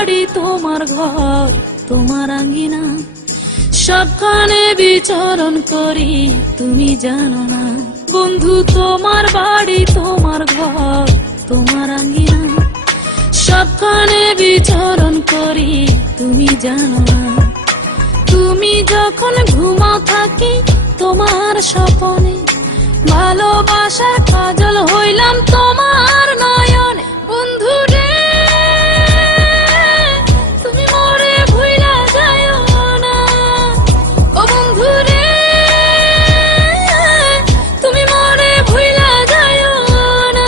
বাড়ি তোমার ঘর তোমার আঙ্গিনা, সবখানে বিচরণ করি তুমি জানো না। বন্ধু তোমার বাড়ি তোমার ঘর তোমার আঙ্গিনা, সবখানে বিচরণ করি তুমি জানো না। তুমি যখন ঘুমাও থাকি তোমার স্বপনে, ভালোবাসার কাজল হইলাম তোমার নয়নে। বন্ধু রে তুমি মরে ভুইলা যাইও না, ও বন্ধু রে তুমি মরে ভুইলা যাইও না।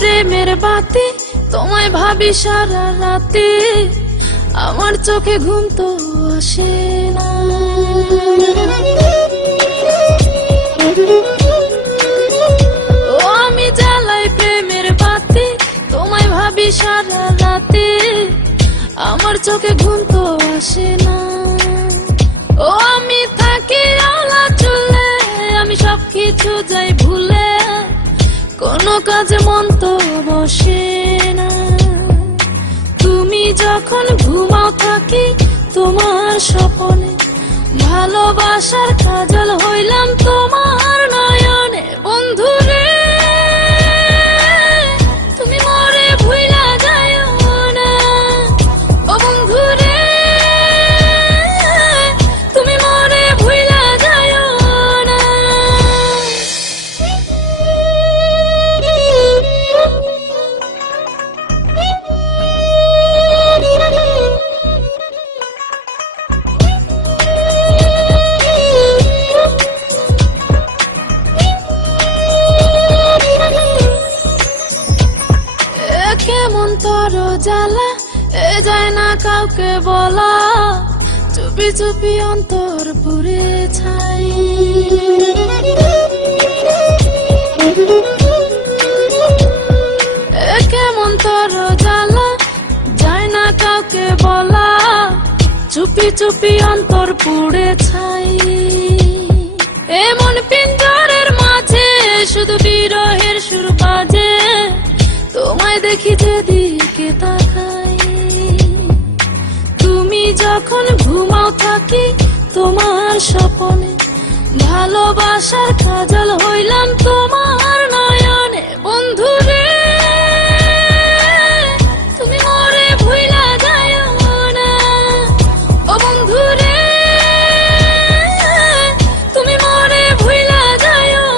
প্রেমের বাতি তোমায় ভাবি সারা রাতে, আমার চোখে ঘুম তো আসে না। ও আমি জ্বালাই প্রেমের বাতি তোমায় ভাবি সারা রাতে, আমার চোখে ঘুম তো আসে না। ও আমি থাকি আলা চুলে, আমি সবকিছু যাই ভুলে, কোনো কাজে মন তো বসে না। তুমি যখন ঘুমাও থাকি তোমার স্বপনে, ভালোবাসার কাজল হইলাম তোমার নয়নে। বন্ধু রে তুমি মরে ভুইলা যাইও না, ও বন্ধু রে তুমি মরে ভুইলা যাইও না। কেমন তর জ্বালা এ যায় না কাউকে বলা, চুপি চুপি অন্তর পুরে ছাই। কেমন তর জ্বালা যায় না কাউকে বলা, চুপি চুপি অন্তর পুড়ে ছাই। এমন পিঞ্জরের মাঝে শুধু বিরহের সুর বাজে, তোমায় দেখি যেদিকে তাকাই। তুমি যখন ঘুমাও থাকি তোমার স্বপনে, ভালোবাসার কাজল হইলাম তোমার নয়নে। বন্ধু রে তুমি মরে ভুইলা যাইও না, ও বন্ধু রে তুমি মরে ভুইলা যাইও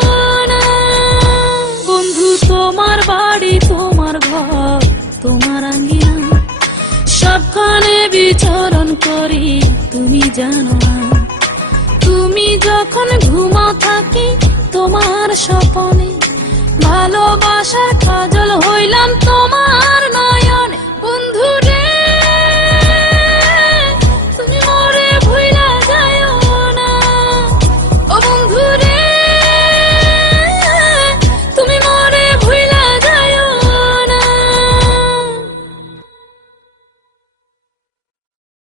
না। বন্ধু তোমার বাড়ি তোমার ঘর তোমার আঙ্গিনা, সবখানে বিচরণ করি তুমি জানো না। তুমি যখন ঘুমাও থাকি তোমার স্বপনে, ভালোবাসার কাজল হইলাম তোমার